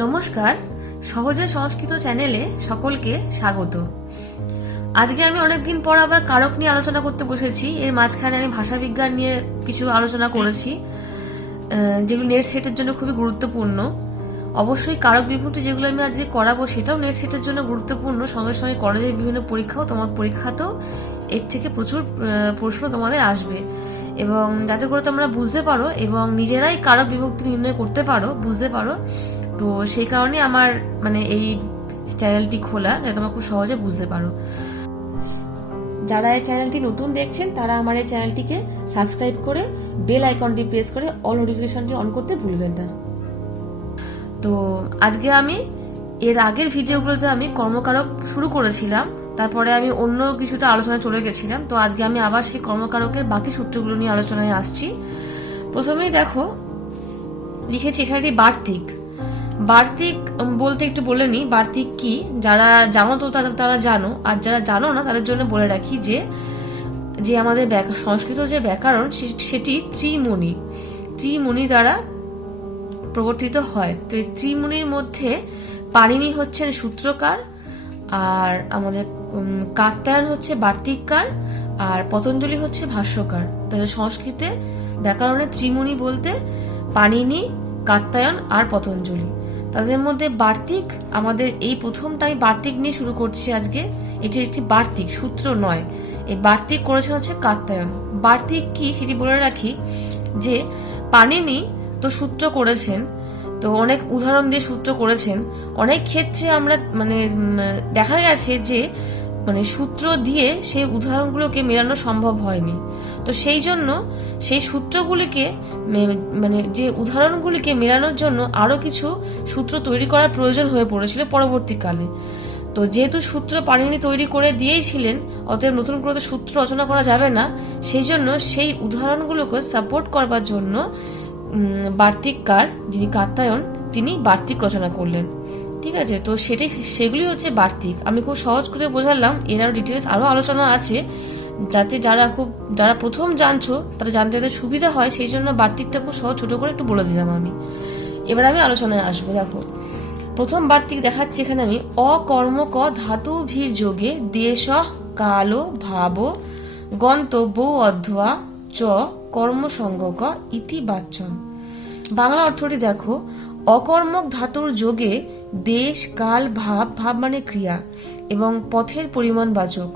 নমস্কার, সহজে সংস্কৃত চ্যানেলে সকলকে স্বাগত। আজকে আমি অনেকদিন পর আবার কারক নিয়ে আলোচনা করতে বসেছি। এর মাঝখানে আমি ভাষাবিজ্ঞান নিয়ে কিছু আলোচনা করেছি, যেগুলো নেট সেটের জন্য খুবই গুরুত্বপূর্ণ। অবশ্যই কারক বিভক্তি যেগুলো আমি আজকে করাবো সেটাও নেট সেটের জন্য গুরুত্বপূর্ণ। সঙ্গে সঙ্গে কলেজের বিভিন্ন পরীক্ষাও, তোমার পরীক্ষাতেও এর থেকে প্রচুর প্রশ্ন তোমাদের আসবে, এবং যাতে করে তোমরা বুঝতে পারো এবং নিজেরাই কারক বিভক্তি নির্ণয় করতে পারো, বুঝতে পারো। তো সেই কারণে আমার এই চ্যানেলটি খোলা, যাতে তোমরা খুব সহজে বুঝতে পারো। যারা এই চ্যানেলটি নতুন দেখছেন তারা আমার এই চ্যানেলটিকে সাবস্ক্রাইব করে বেল আইকনটি প্রেস করে অল নোটিফিকেশনটি অন করতে ভুলবেন না। তো আজকে আমি এর আগের ভিডিওগুলোতে আমি কর্মকারক শুরু করেছিলাম, তারপরে আমি অন্য কিছুতে আলোচনায় চলে গেছিলাম। তো আজকে আমি আবার সেই কর্মকারকের বাকি সূত্রগুলো নিয়ে আলোচনায় আসছি। প্রথমেই দেখো লিখেছি এখানে বার্তিক। বার্তিক বলতে একটু বলে নিই, বার্তিক কি। যারা জানো তো তারা জানো, আর যারা জানো না তাদের জন্য বলে রাখি যে আমাদের সংস্কৃত যে ব্যাকরণ সেটি ত্রিমুনি দ্বারা প্রবর্তিত হয়। তো এই ত্রিমুনির মধ্যে পাণিনি হচ্ছেন সূত্রকার, আর আমাদের কাত্যায়ন হচ্ছে বার্তিককার, আর পতঞ্জলি হচ্ছে ভাষ্যকার। তাহলে সংস্কৃতে ব্যাকরণের ত্রিমুনি বলতে পাণিনি, কাত্যায়ন আর পতঞ্জলি। তাদের মধ্যে বার্তিক, আমাদের এই প্রথমটাই বার্তিক নিয়ে শুরু করছি আজকে। এটি একটি বার্তিক, সূত্র নয়। এই বার্তিক করেছে হচ্ছে কাত্যায়ন। বার্তিক কি সেটি বলে রাখি, যে পাণিনি তো সূত্র করেছেন, তো অনেক উদাহরণ দিয়ে সূত্র করেছেন। অনেক ক্ষেত্রে আমরা দেখা গেছে যে সূত্র দিয়ে সেই উদাহরণগুলোকে মেলানো সম্ভব হয়নি। তো সেই জন্য সেই সূত্রগুলিকে যে উদাহরণগুলিকে মেলানোর জন্য আরো কিছু সূত্র তৈরি করার প্রয়োজন হয়ে পড়েছিল পরবর্তীকালে। তো যেহেতু সূত্র পাণিনি তৈরি করে দিয়েছিলেন, অতএব নতুন করে সূত্র রচনা করা যাবে না। সেই জন্য সেই উদাহরণগুলোকে সাপোর্ট করবার জন্য বার্তিককার, যিনি কাত্যায়ন, তিনি বার্তিক রচনা করলেন। ঠিক আছে, তো সেগুলি হচ্ছে বার্তিক। আমি খুব সহজ করে বোঝালাম, এর আরো ডিটেলস আরো আলোচনা আছে, যাতে যারা প্রথম জানছো তারা জানতে সুবিধা হয়। সেই জন্য বার্তিকটা খুব সহজ ছোট করে একটু বলে দিলাম আমি। এবার আমি আলোচনায় আসবো। দেখো প্রথম বার্তিক দেখাচ্ছি এখানে আমি। অকর্মক ধাতু ভীর যোগে দেশ কাল ভাব গন্তব্য অধ্বা চ কর্মসঙ্গক ইতি বাচ্চন। বাংলা অর্থটি দেখো, অকর্মক ধাতুর যোগে দেশ কাল ভাব মানে ক্রিয়া এবং পথের পরিমাণবাচক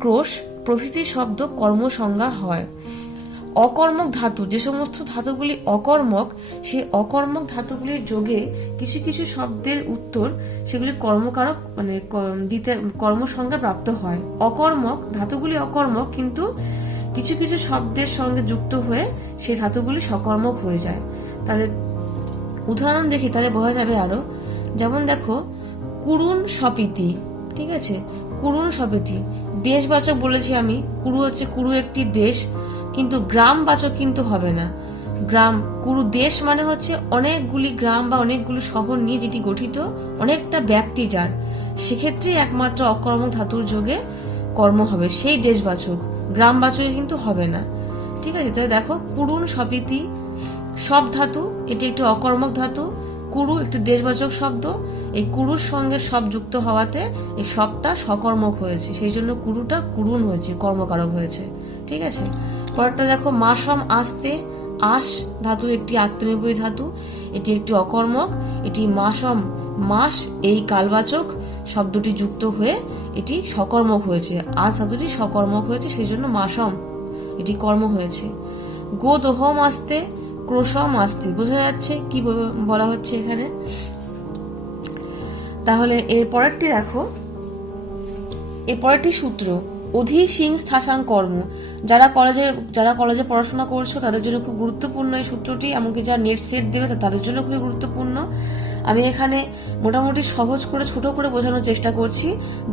ক্রোশ প্রভৃতি শব্দ কর্মসংজ্ঞা হয়। অকর্মক ধাতু, যে সমস্ত ধাতুগুলি অকর্মক, সেই অকর্মক ধাতুগুলির যোগে কিছু কিছু শব্দের উত্তর সেগুলি কর্মকারক দিতে কর্মসংজ্ঞা প্রাপ্ত হয়। অকর্মক ধাতুগুলি অকর্মক, কিন্তু কিছু কিছু শব্দের সঙ্গে যুক্ত হয়ে সেই ধাতুগুলি সকর্মক হয়ে যায়। তাহলে উদাহরণ দেখি, তাহলে বোঝা যাবে আরো। যেমন দেখো কুরুন সপিতি, ঠিক আছে, কুরুন সপিতি দেশবাচক বলেছি আমি। কুরু একটি দেশ, কিন্তু গ্রামবাচক কিন্তু হবে না। কুরু দেশ মানে হচ্ছে অনেকগুলি গ্রাম বা অনেকগুলো শহর নিয়ে যেটি গঠিত, অনেকটা ব্যাপ্তি যার, সেক্ষেত্রে একমাত্র অকর্মক ধাতুর যোগে কর্ম হবে, সেই দেশবাচক। গ্রামবাচকে কিন্তু হবে না। ঠিক আছে, তাহলে দেখো কুরুন সপিতি সব ধাতু, এটি একটি অকর্মক ধাতু। কুরু একটি দেশবাচক শব্দ, এই কুরুর সঙ্গে সব যুক্ত হওয়াতে এই সবটা সকর্মক হয়েছে, সেই জন্য কুরুটা কুরুন হয়েছে, কর্মকারক হয়েছে। ঠিক আছে, পরেরটা দেখো মাসম আস্তে। আস ধাতু একটি আত্মনির্ভরী ধাতু, এটি একটি অকর্মক। এটি মাসম, মাস এই কালবাচক শব্দটি যুক্ত হয়ে এটি সকর্মক হয়েছে। আস ধাতুটি সকর্মক হয়েছে, সেই জন্য মাসম এটি কর্ম হয়েছে। গো দোহম আস্তে, ক্রোশম আস্তে। বোঝা যাচ্ছে কি বলা হচ্ছে এখানে। তাহলে এর পরেরটি দেখো, এর পরেরটি সূত্র অধি সিং স্থাসাং কর্ম। যারা কলেজে পড়াশোনা করছো তাদের জন্য খুব গুরুত্বপূর্ণ এই সূত্রটি, এমনকি যারা নেট সেট দেবে তাদের জন্য খুবই গুরুত্বপূর্ণ। আমি এখানে মোটামুটি সহজ করে ছোট করে বোঝানোর চেষ্টা করছি।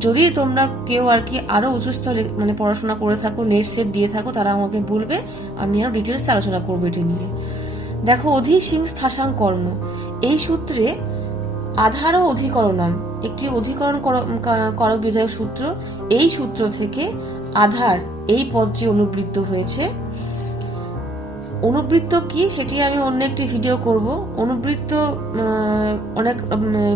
যদি তোমরা কেউ আর কি আরো উঁচু স্তরে পড়াশোনা করে থাকো, নেট সেট দিয়ে থাকো, তারা আমাকে বলবে, আমি আরো ডিটেলস আলোচনা করবো এটি নিয়ে। দেখো অধি সিং স্থাসাং কর্ম, এই সূত্রে আধার ও অধিকরণম একটি অধিকরণ করক বিধায়ক সূত্র। এই সূত্র থেকে আধার এই পদ যে অনুবৃত্ত হয়েছে, অনুবৃত্ত কি সেটি আমি অন্য একটি ভিডিও করব। অনুবৃত্ত অনেক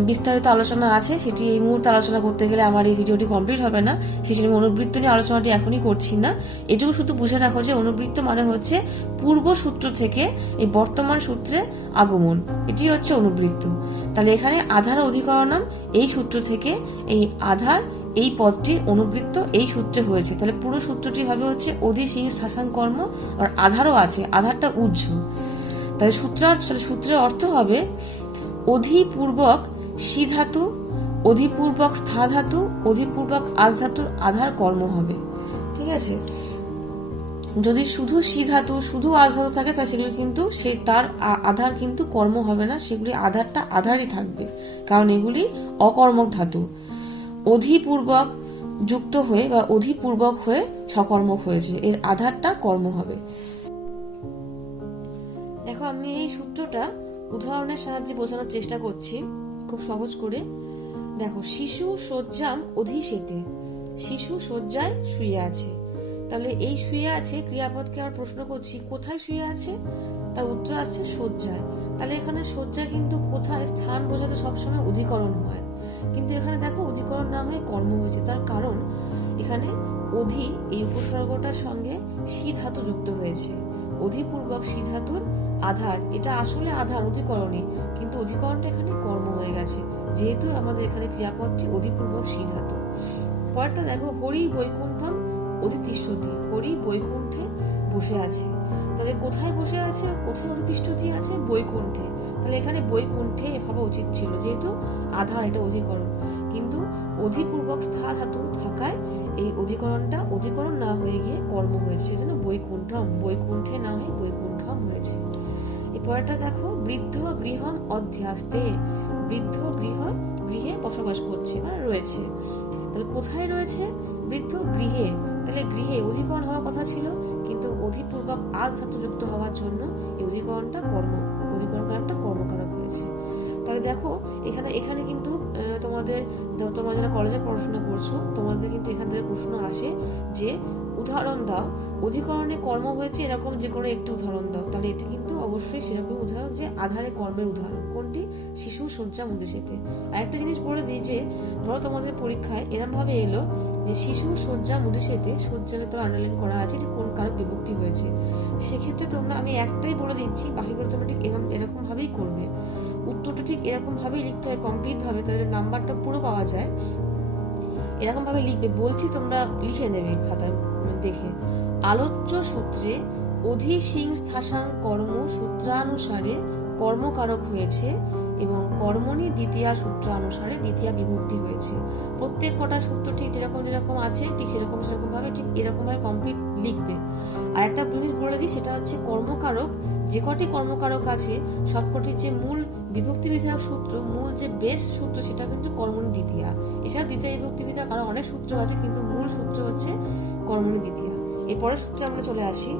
বিস্তারিত আলোচনা আছে, সেটি এই মুহূর্তে আলোচনা করতে গেলে আমার এই ভিডিওটি কমপ্লিট হবে না, সেটি আমি অনুবৃত্ত নিয়ে আলোচনাটি এখনই করছি না। এটুকু শুধু বুঝে রাখো যে অনুবৃত্ত মানে হচ্ছে পূর্ব সূত্র থেকে এই বর্তমান সূত্রে আগমন, এটি হচ্ছে অনুবৃত্ত। তাহলে এখানে আধার অধিকরণম এই সূত্র থেকে এই আধার এই পদটি অনুবৃত্ত এই সূত্রে হয়েছে। তাহলে পুরো সূত্রটি হবে হচ্ছে অধি সিং শাসাং কর্ম, আর আধারও আছে, আধারটা উজ্জ। তাহলে সূত্রের অর্থ হবে অধিপূর্বক সি ধাতু, অধিপূর্বক স্থা ধাতু, অধিপূর্বক আজ ধাতুর আধার কর্ম হবে। ঠিক আছে, যদি শুধু সি ধাতু শুধু আজ ধাতু থাকে তাহলে সেগুলো কিন্তু তার আধার কিন্তু কর্ম হবে না, সেগুলি আধারটা আধারই থাকবে, কারণ এগুলি অকর্মক ধাতু। অধিপূর্বক যুক্ত হয়ে বা অধিপূর্বক হয়ে সকর্মক হয়েছে, এর আধারটা কর্ম হবে। দেখো আমি এই সূত্রটা উদাহরণের সাহায্যে বোঝানোর চেষ্টা করছি খুব সহজ করে। দেখো, শিশু শয্যাম অধিশেতে, শিশু শয্যায় শুয়ে আছে। তাহলে এই শুয়ে আছে ক্রিয়াপদকে আমরা প্রশ্ন করছি কোথায় শুয়ে আছে, তার উত্তর আসছে শয্যায়। তাহলে এখানে শয্যা কিন্তু কোথায় স্থান বোঝাতে সবসময় অধিকরণ হয়, কিন্তু এখানে দেখো অধিকরণ না হয়ে কর্ম হয়েছে। তার কারণ এখানে অধি এই উপসর্গটার সঙ্গে সি ধাতু যুক্ত হয়েছে, অধিপূর্বক সি ধাতুর আধার, এটা আসলে আধার অধিকরণে, কিন্তু অধিকরণটা এখানে কর্ম হয়ে গেছে যেহেতু আমাদের এখানে ক্রিয়াপদটি অধিপূর্বক সি ধাতু। পরেরটা দেখো, হরি বৈকুণ্ঠম অধিতিষ্ঠতি, হরি বৈকুণ্ঠে বসে আছে। তাহলে কোথায় বসে আছে, কোথায় অধিতিষ্ঠতি আছে, বৈকুণ্ঠে। তাহলে এখানে বৈকুণ্ঠে হওয়া উচিত ছিল যেহেতু আধার, এটা অধিকরণ, কিন্তু অধিপূর্বক স্থা ধাতু থাকায় এই অধিকরণ না হয়ে গিয়ে কর্ম হয়েছে, সেজন্য বৈকুণ্ঠম, বৈকুণ্ঠে না হয়ে বৈকুণ্ঠম হয়েছে। এরপরটা দেখো, বৃদ্ধ গৃহম অধ্যাস্তে, বৃদ্ধ গৃহে বসবাস করছে মানে রয়েছে। তাহলে কোথায় রয়েছে, বৃদ্ধ গৃহে। তাহলে গৃহে অধিকরণ হওয়ার কথা ছিল, কিন্তু অধিপূর্বক আজ ধাতু যুক্ত হওয়ার জন্য এই অধিকরণটা একটা কর্মকারক হয়েছে। তাহলে দেখো এখানে কিন্তু তোমরা যারা কলেজে পড়াশোনা করছো তোমাদের কিন্তু এখান থেকে প্রশ্ন আসে যে উদাহরণ দাও, অধিকরণে কর্ম হয়েছে এরকম যে কোনো একটি উদাহরণ দাও। তাহলে এটি কিন্তু অবশ্যই সেরকম উদাহরণ যে আধারে কর্মের উদাহরণ কোনটি, শিশু শয্যা মুদিশেতে। আর একটা জিনিস বলে দিই যে ধরো তোমাদের পরীক্ষায় এরকম ভাবে এলো যে শিশু শয্যা মুদিশেতে, শয্যারে তো আন্ডারলাইন করা আছে যে কোন কারক বিভক্তি হয়েছে, সেক্ষেত্রে আমি একটাই বলে দিচ্ছি, বাকিগুলো তোমরা ঠিক এরকম ভাবেই করবে, উত্তরটা ঠিক এরকম ভাবেই লিখতে হয় কমপ্লিট ভাবে, তাহলে নাম্বারটা পুরো পাওয়া যায়। এরকম ভাবে লিখবে, বলছি তোমরা লিখে নেবে খাতায় দেখে। আলোচ্য সূত্রে অধি সিং স্থাসাং কর্ম সূত্রানুসারে কর্মকারক হয়েছে এবং কর্মণি দ্বিতীয়া সূত্রানুসারে দ্বিতীয়া বিভক্তি হয়েছে। প্রত্যেক কটা সূত্র ঠিক যেরকম আছে ঠিক সেরকম ভাবে ঠিক এরকম ভাবে কমপ্লিট লিখবে। আর একটা জিনিস বলে দিই, সেটা হচ্ছে কর্মকারক, যে কটি কর্মকারক আছে সবকটির যে মূল বিভক্তি বিধায়ক সূত্র, মূল যে বেস সূত্র সেটা কিন্তু কর্মণি দ্বিতীয়া। এছাড়া দ্বিতীয় বিভক্তি বিধায়ক আরো অনেক সূত্র আছে, কিন্তু মূল সূত্র হচ্ছে কর্মণি দ্বিতীয়া। এরপরের সূত্রে আমরা চলে আসি।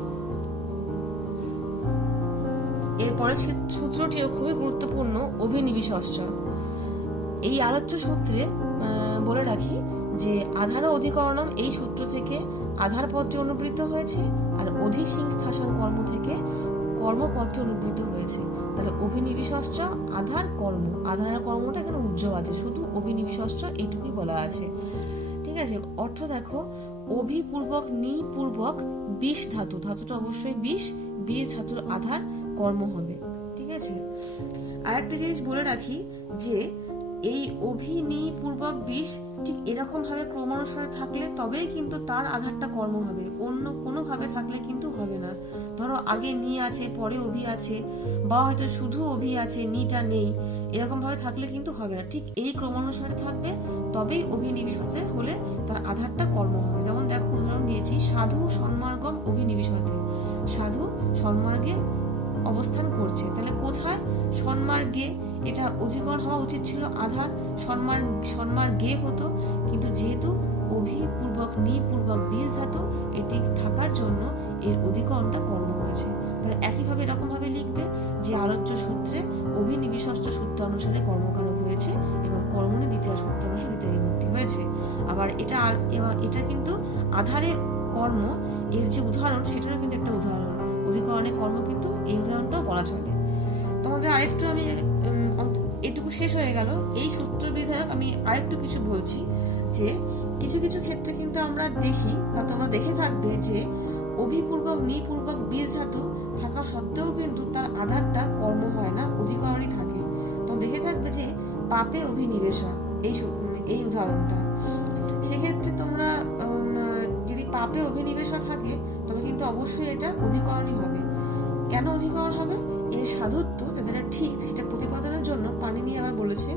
এরপরের সূত্রটিও খুবই গুরুত্বপূর্ণ, অভিনিবিশস্য। এই আলোচ্য সূত্রে বলে রাখি যে আধার অধিকরণম এই সূত্র থেকে আধার পদটি অনুবৃত্ত হয়েছে, আর অধি সিং স্থাসাং কর্ম থেকে কর্মপদটি অনুবৃত্ত হয়েছে। তাহলে অভিনিবিশস্য আধার কর্ম, আধারের কর্মটা এখানে উজ্জ্বল আছে, শুধু অভিনিবিশস্য এইটুকুই বলা আছে। ঠিক আছে, অর্থ দেখো, অভিপূর্বক নিপূর্বক বিষ ধাতু, ধাতুটা অবশ্যই বিষ ধাতুর আধার কর্ম হবে। ঠিক আছে, আর একটা জিনিস বলে রাখি যে এই অভিনিপূর্বক বিষ ঠিক এরকম ভাবে ক্রমানুসারে থাকলে তবেই কিন্তু তার আধারটা কর্ম হবে, অন্য কোনো ভাবে থাকলে কিন্তু হবে না। ধরো আগে নি আছে পরে অভি আছে, বা হয়তো শুধু অভি আছে নিটা নেই, এরকম ভাবে থাকলে কিন্তু হবে না। ঠিক এই ক্রমানুসারে থাকবে তবেই অভিনিবিশতে হলে তার আধারটা কর্ম হবে। যেমন দেখো উদাহরণ দিয়েছি, সাধু সন্মার্গম অভিনিবিশতে, সাধু সন্মার্গে অবস্থান করছে। তাহলে কোথায়, সন্মার্গে, এটা অধিকরণ হওয়া উচিত ছিল আধার, সন্মার্গে হতো, কিন্তু যেহেতু অভিপূর্বক নিপূর্বক বীজ ধাতু এটি থাকার জন্য এর অধিকরণটা কর্ম হয়েছে। তাহলে একইভাবে এরকম ভাবে লিখবে যে আলোচ্য সূত্রে অভিনিবিশস্য সূত্র অনুসারে কর্মকারক হয়েছে এবং কর্মণি দ্বিতীয় সূত্র অনুসারে দ্বিতীয় বিভক্তি হয়েছে। আবার এটা কিন্তু আধারে কর্ম এর যে উদাহরণ সেটারও কিন্তু একটা উদাহরণ, অধিকরণের কর্ম কিন্তু এই উদাহরণটাও বলা চলে। তোমাদের আরেকটু আমি এটুকু শেষ হয়ে গেল, এই সূত্র বিধায়ক আমি আরেকটু কিছু বলছি যে কিছু কিছু ক্ষেত্রে কিন্তু আমরা দেখি বা তোমরা দেখে থাকবে যে অভিপূর্বক নিপূর্বক বীজ ধাতু থাকা সত্ত্বেও কিন্তু তার আধারটা কর্ম হয় না, অধিকরণই থাকে। তো দেখে থাকবে যে পাপে অভিনিবেশা, এই উদাহরণটা। সেক্ষেত্রে তোমরা যদি পাপে অভিনিবেশা থাকে তবে কিন্তু অবশ্যই এটা অধিকরণই হবে। কেন অধিকরণ হবে? এর সাধুত্ব যেটা ঠিক সেটা প্রতিপাদনের জন্য পাণিনি আবার বলেছেন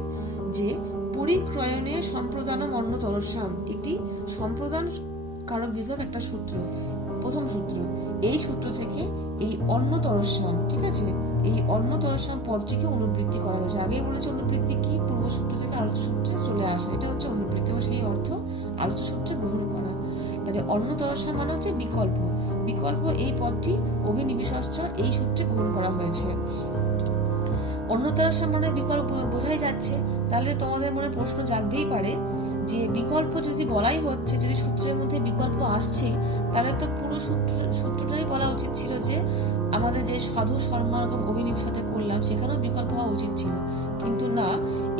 যে পরিক্রয়ণে সম্প্রদানম অন্ন তরস্যাম, একটি সম্প্রদান কারক বিধক একটা সূত্র, প্রথম সূত্র। এই সূত্র থেকে এই অন্ন তরস্যাম, ঠিক আছে, এই অন্ন তরস্যাম পদটিকে অনুবৃত্তি করা হয়েছে। আগেই বলেছে অনুবৃত্তি কি, পূর্ব সূত্র থেকে আলোচ্য সূত্রে চলে আসে, এটা হচ্ছে অনুবৃত্তি, এবং সেই অর্থ আলোচ্য সূত্রে গ্রহণ করা। তাহলে অন্ন তরস্যাম মানে হচ্ছে বিকল্প, বিকল্প এই পদটি অভিনিবেশশ্চ এই সূত্রে গ্রহণ করা হয়েছে। অন্ন তরস্যাম মানে বিকল্প বোঝাই যাচ্ছে। তাহলে তোমাদের মনে প্রশ্ন জাগতেই পারে যে বিকল্প যদি বলাই হচ্ছে, যদি সূত্রের মধ্যে বিকল্প আসছে, তাহলে তো পুরো সূত্রটাই বলা উচিত ছিল যে আমাদের যে সাধু সর্মাগম অভিনিবেশতে করলাম সেখানেও বিকল্প হওয়া উচিত ছিল, কিন্তু না।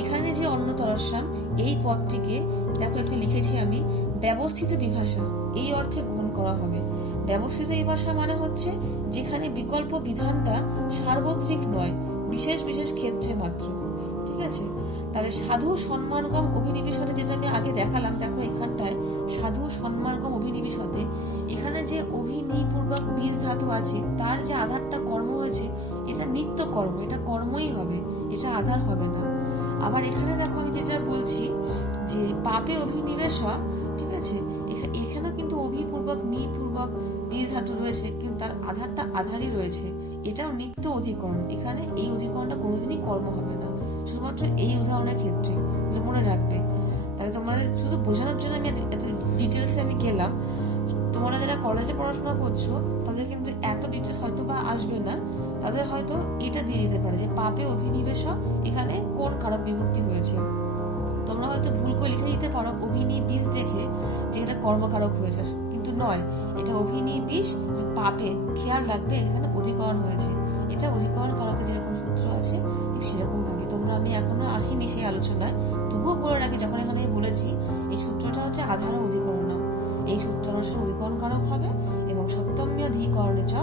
এখানে যে অন্ন তরস্যাম এই পদটিকে দেখো এখানে লিখেছি আমি ব্যবস্থিত বিভাষা, এই অর্থে গ্রহণ করা হবে। ব্যবস্থিত বিভাষা মানে হচ্ছে যেখানে বিকল্প বিধানটা সার্বত্রিক নয়, বিশেষ বিশেষ ক্ষেত্রে মাত্র, ঠিক আছে। তাহলে সাধু সন্মানগম অভিনিবেশতে যেটা আমি আগে দেখালাম, দেখো এখানটায় সাধু সন্মানগম অভিনিবেশতে এখানে যে অভিনিপূর্বক বীজ ধাতু আছে তার যে আধারটা কর্ম হয়েছে এটা নিত্য কর্ম, এটা কর্মই হবে, এটা আধার হবে না। আবার এখানে দেখো আমি যেটা বলছি যে পাপে অভিনিবেশ, ঠিক আছে, এখানেও কিন্তু অভিপূর্বক নিপূর্বক বীজ ধাতু রয়েছে, কিন্তু তার আধারটা আধারই রয়েছে, এটাও নিত্য অধিকরণ। এখানে এই অধিকরণটা কোনোদিনই কর্ম হবে না, শুধুমাত্র এই উদাহরণের ক্ষেত্রে, মনে রাখবে। তাহলে তোমাদের শুধু বোঝানোর জন্য আমি এত ডিটেলসে আমি গেলাম। তোমরা যারা কলেজে পড়াশোনা করছো তাদের কিন্তু এত ডিটেলস হয়তো বা আসবে না, তাদের হয়তো এটা দিয়ে দিতে পারে যে পাপে অভিনিবেশ এখানে কোন কারক বিভক্তি হয়েছে। তোমরা হয়তো ভুল করে লিখে দিতে পারো অভিনিবেশ দেখে যে এটা কর্মকারক হয়েছে, কিন্তু নয়, এটা অভিনিবেশ যে পাপে, খেয়াল রাখবে এখানে অধিকরণ হয়েছে, এটা অধিকরণ কারকে যেরকম সূত্র আছে ঠিক সেরকম ভাবে। তোমরা আমি এখনো আসিনি সেই আলোচনায়, তবুও বলে রাখি যখন এখানে বলেছি এই সূত্রটা হচ্ছে আধার অধিকরণ, এই সূত্রানুসারে অধিকরণ কারক হবে এবং সপ্তমীয় অধিকরণে চ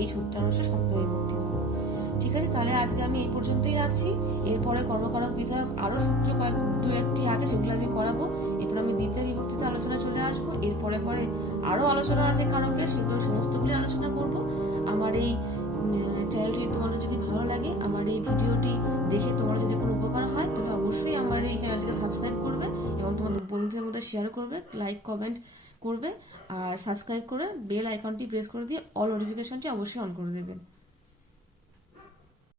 এই সূত্রানুসারে সপ্তমী বিভক্তি হবে। ঠিক আছে, তাহলে আজকে আমি এই পর্যন্তই রাখছি। এরপরে কর্মকারক বিধায়ক আরো সূত্র দু একটি আছে সেগুলো আমি করাবো। এরপর আমি দ্বিতীয় বিভক্তিতে আলোচনা চলে আসবো। এরপরে পরে আরো আলোচনা আছে কারকের, সেগুলো সমস্তগুলি আলোচনা করব। আমার এই চ্যানেলটি তোমাদের যদি ভালো লাগে, আমার এই ভিডিওটি দেখে তোমার যদি কোনো উপকার হয়, তবে অবশ্যই আমার এই চ্যানেলটিকে সাবস্ক্রাইব করবে এবং তোমাদের বন্ধুদের মধ্যে শেয়ার করবে, লাইক কমেন্ট করবে, আর সাবস্ক্রাইব করে বেল আইকনটি প্রেস করে দিয়ে অল নোটিফিকেশনটি অবশ্যই অন করে দেবেন।